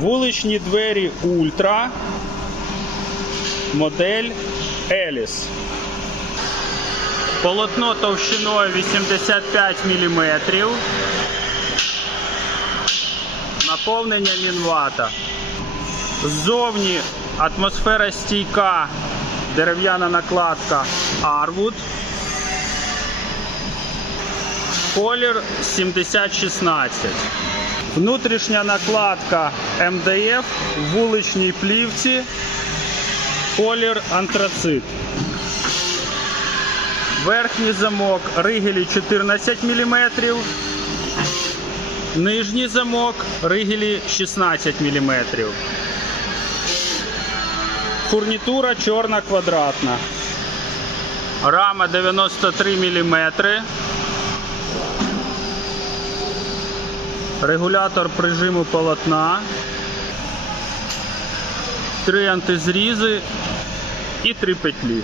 Вуличні двері Ультра. Модель Еліс. Полотно товщиною 85 мм. Наповнення мінвата. Ззовні атмосфера стійка, дерев'яна накладка Arwood. Колір 7016. Внутрішня накладка МДФ в вуличній плівці. Колір антрацит. Верхній замок ригелі 14 мм. Нижній замок ригелі 16 мм. Фурнітура чорна квадратна. Рама 93 мм. Регулятор прижиму полотна. Три антизрізи і три петлі.